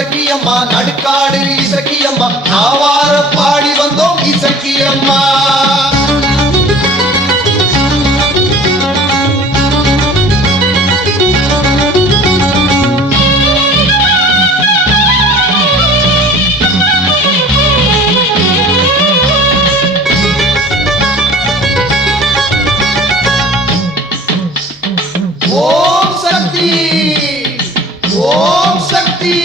இசக்கியம்மா நடுக்காடு இசக்கியம்மா நாவார பாடி வந்தோம் இசக்கியம்மா. ஓம் சக்தி ஓம் சக்தி.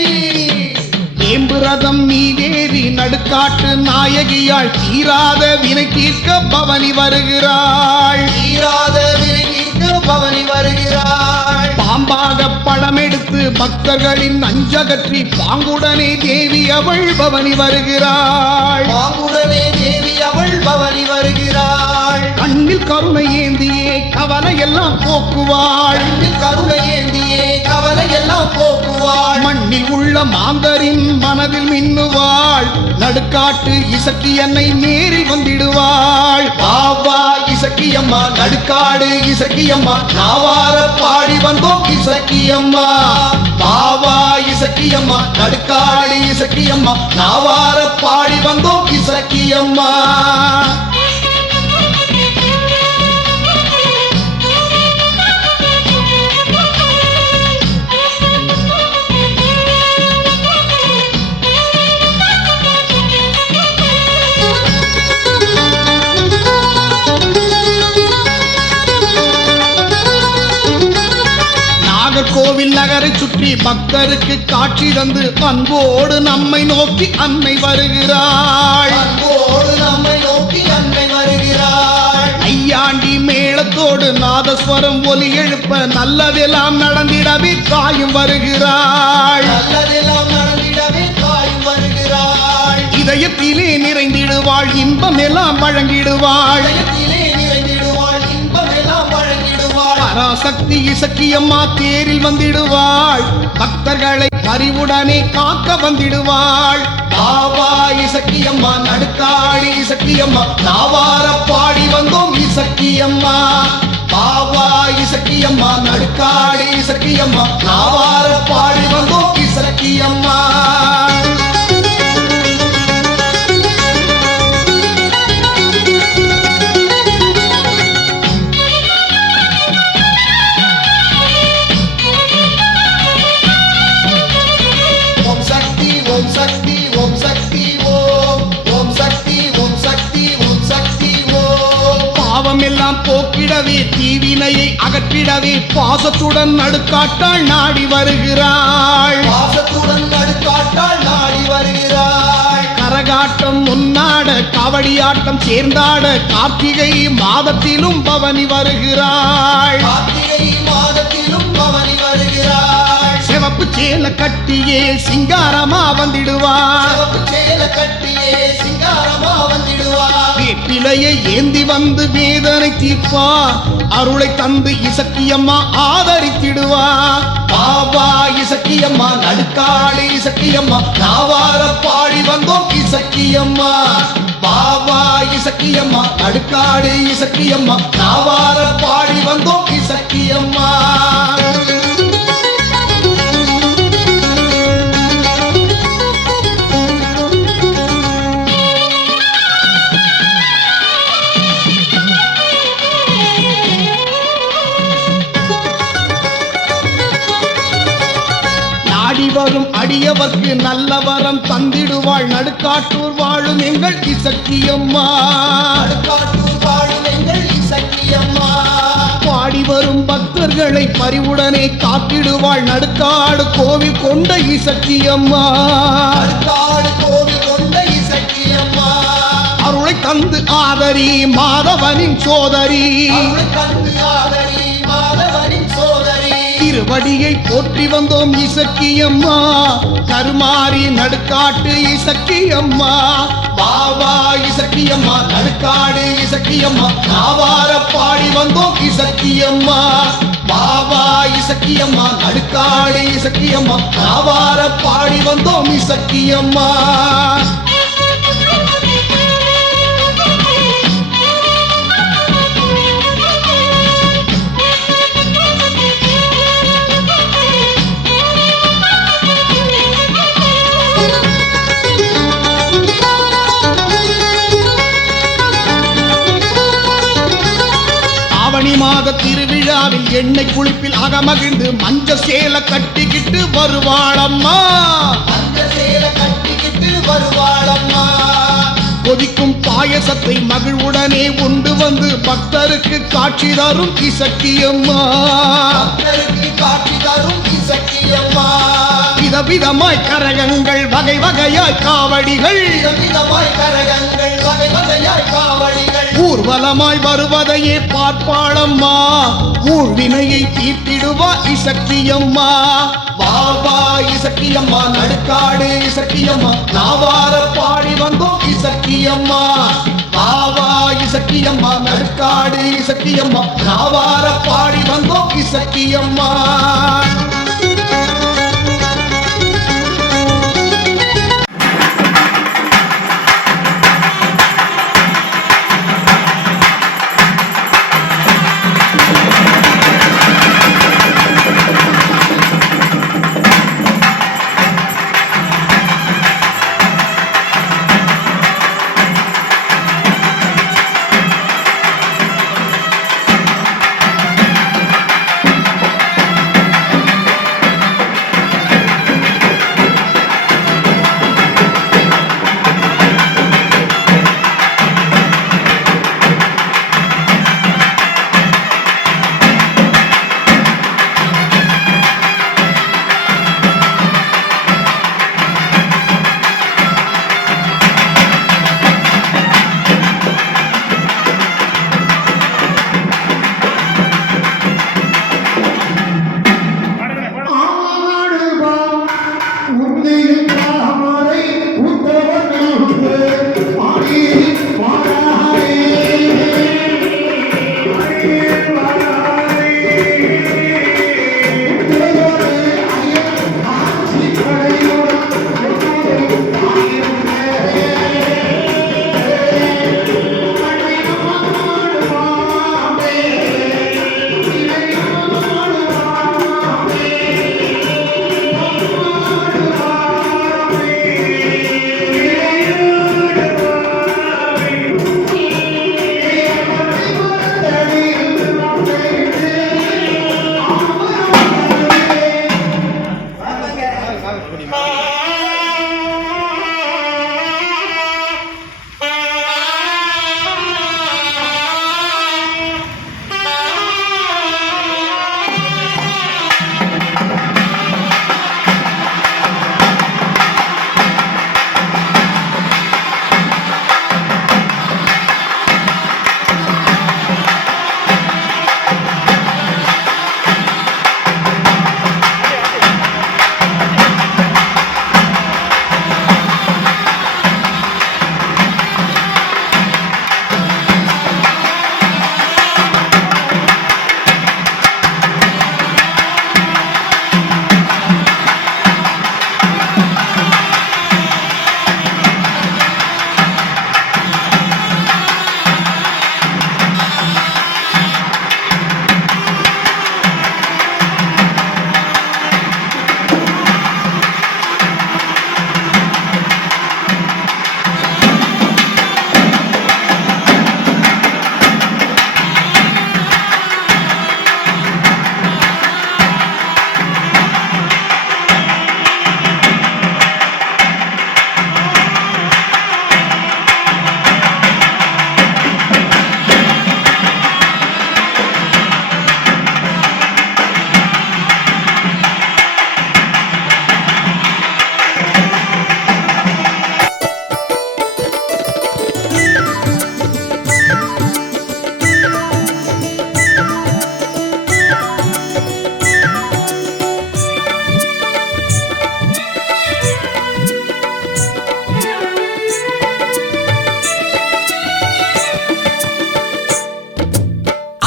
ஏம்புரதம் நீவேறி நடுக்காட்டு நாயகியாள் தீராத வினை தீர்க்க பவனி வருகிறாள். தீராத வினை தீர்க்க பவனி வருகிறாள். பாம்பாக படமெடுத்து பக்தர்களின் அஞ்சகற்றி பாங்குடனே தேவி அவள் பவனி வருகிறாள். பாங்குடனே தேவி அவள் பவனி வருகிறாள். கண்ணில் கருணை ஏந்தியே கவலை எல்லாம் போக்குவாள். கண்ணில் கருணை ஏந்தியே கவலை எல்லாம் போக்குவாள். மண்ணில் உள்ள மாந்தரின் மனதில் மின்னுவாள். நடுக்காட்டு இசக்கியன்னை நேரில் வந்திடுவாள். பாவா இசக்கியம்மா நடுக்காடு இசக்கியம்மா நாவார பாடி வந்தோம் இசக்கியம்மா. பாவா இசக்கியம்மா நடுக்காடு இசக்கியம்மா நாவார பாடி வந்தோம் இசக்கியம்மா. கோவில் நகரை சுற்றி பக்தருக்கு காட்சி தந்து அன்போடு நம்மை நோக்கி அன்னை வருகிறாள். அன்போடு நம்மை நோக்கி அன்னை வருகிறாள். ஐயாண்டி மேளத்தோடு நாதஸ்வரம் ஒலி எழுப்ப நல்லதெல்லாம் நடந்திடவே தாயும் வருகிறாள். நல்லதெல்லாம் நடந்திடவே தாயும் வருகிறாள். இதயத்திலே நிறைந்திடுவாள் இன்பம் எல்லாம் வழங்கிடுவாள். இதயத்திலே நிறைந்திடுவாள் இன்பம் எல்லாம் வழங்கிடுவாள். பராசக்தி இசக்கியம்மா தேரில் வந்திடுவாள். பக்தர்களை பரிவுடனே காக்க வந்திடுவாள். பாவா இசக்கியம்மா நடுக்காடு இசக்கியம்மா நாவார பாடி வந்தோம் இசக்கியம்மா. பாவா இசக்கியம்மா நடுக்காடு இசக்கியம்மா நாவார பாடி வந்தோம் இசக்கியம்மா. ஓம் சக்தி ஓம் சக்தி ஓம் சக்தி ஓம். ஓம் சக்தி ஓம் சக்தி ஓம் சக்தி ஓம். பாவம் எல்லாம் போக்கிடவே தீவினையை அகற்றிடவே பாசத்துடன் நடுக்காட்டாள் நாடி வருகிறாள். பாசத்துடன் நடுக்காட்டாள் நாடி வருகிறாள். கரகாட்டம் முன்னாட காவடியாட்டம் சேர்ந்தாட கார்த்திகை மாதத்திலும் பவனி வருகிறாள். கார்த்திகை மாதத்திலும் பவனி வருகிறாள். சிவப்பு சேல கட்டியே சிங்காரமா வந்திடுவாள். சிவப்பு சேல கட்டியே சிங்காரமா வந்திடுவாள். வேப்பிலையை ஏந்தி வந்து வேதனை தீர்ப்பா. அருளை தந்து இசக்கியம்மா ஆதரித்திடுவா. பாவா இசக்கியம்மா நடுக்காடு இசக்கியம்மா நாவார பாடி வந்தோம் இசக்கியம்மா. பாவா இசக்கியம்மா நடுக்காடு இசக்கியம்மா நாவார பாடி வந்தோம் இசக்கியம்மா. வரும் அடியவர்க்கு நல்ல வரம் தந்திடுவாள். நடுக்காட்டூர் வாழும் எங்கள் இசக்கியம்மா. நடுக்காட்டூர் வாழும் எங்கள் இசக்கியம்மா. பாடி வரும் பக்தர்களை பரிவுடனே காத்திடுவாள். நடுக்காடு கோவில் கொண்ட இசக்கியம்மா. நடுக்காடு கோவில் கொண்ட இசக்கியம்மா. அருளை தந்து ஆதரி மாதவனின் சோதரி. அருளை தந்து ஆதரி மாதவனின் சோதரி. திருவடியை போற்றி வந்தோம் இசக்கியம்மா. கருமாரி நடுக்காட்டு இசக்கியம்மா. பாவா இசக்கியம்மா நடுக்காடு இசக்கியம்மா நாவார பாடி வந்தோம் இசக்கியம்மா. பாவா இசக்கியம்மா நடுக்காடு இசக்கியம்மா நாவார பாடி வந்தோம் இசக்கியம்மா. எண்ணெய் குளிப்பில் அகமகிழ்ந்து மஞ்ச சேலை கட்டிக்கிட்டு வருவாளம்மா. அந்த சேலை கட்டிக்கிட்டு வருவாளம்மா. கொதிக்கும் பாயசத்தை மகிழ்வுடனே உண்டு வந்து பக்தருக்கு காட்சி தரும் இசக்கியம்மா. பக்தருக்கு காட்சி தரும் இசக்கியம்மா. விதவிதமாய் கரகங்கள் வகை வகையாய் காவடிகள், விதவிதமாய் கரகங்கள் வகை வகையாய் காவடிகள் ஊர்வலமாய் வருவதையே பார்ப்பாளம்மா. ஊர்வினையை தீர்த்திடுவா இசக்கியம்மா. பாபா இசக்கியம்மா, நடுக்காடு இசக்கியம்மா, நாவார பாடி வந்தோம் இசக்கியம்மா. பாபா இசக்கியம்மா, நடுக்காடு இசக்கியம்மா, நாவார பாடி வந்தோம் இசக்கியம்மா.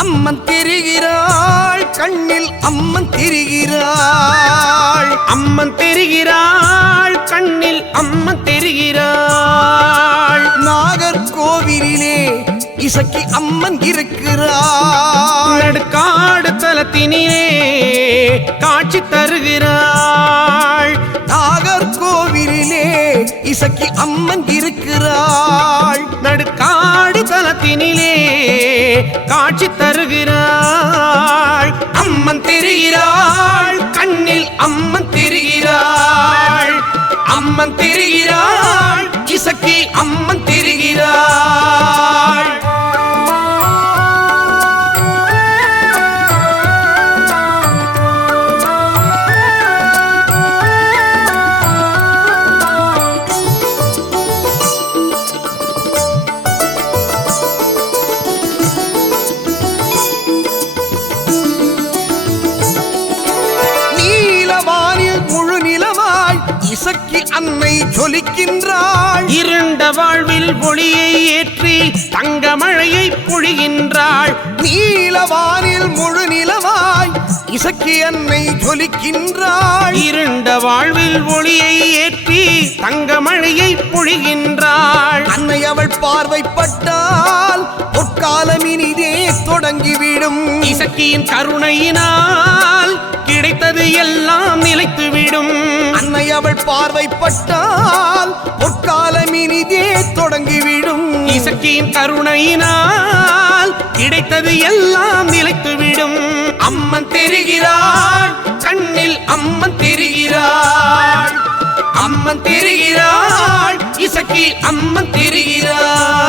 அம்மன் திரிகிறாள் கண்ணில் அம்மன் திரிகிறாள் அம்மன் தெரிகிறாள் கண்ணில் அம்மன் தெரிகிறாள் நாகர்கோவிலிலே இசக்கி அம்மன் இருக்கிறாள் நடுக்காடு தலத்தினிலே காட்சி தருகிறாள் நாகர்கோவிலிலே இசக்கி அம்மன் இருக்கிறாள். நடுக்காடு தலத்தினிலே காட்சி தருகிறாள். அம்மன் தெரிகிறாள், கண்ணில் அம்மன் தெரிகிறாள். அம்மன் தெரிகிறாள், இசக்கி அம்மன் தெரிகிறாள். இசக்கி அன்னை ஜொலிக்கின்றாள். இருண்ட வாழ்வில் ஒளியை ஏற்றி தங்க மழையை பொழிகின்றாள். நீலவானில் முழு நிலவாய் இசக்கி அன்னை ஜொலிக்கின்றாள். இருண்ட வாழ்வில் ஒளியை ஏற்றி தங்க மழையை பொழிகின்றாள். அன்னை அவள் பார்வைப்பட்டால் பொற்காலம் இனிதே தொடங்கிவிடும். இசக்கியின் கருணையினால் கிடைத்தது எல்லாம் நிலைத்துவிடும். அன்னை அவள் பார்வைப்பட்டால் பொற்காலம் இனிதே தொடங்கிவிடும். இசக்கியின் கருணையினால் கிடைத்தது எல்லாம் நிலைத்துவிடும். அம்மன் தெரிகிறாள், கண்ணில் அம்மன் தெரிகிறாள். அம்மன் தெரிகிறாள், இசக்கி அம்மன் தெரிகிறாள்.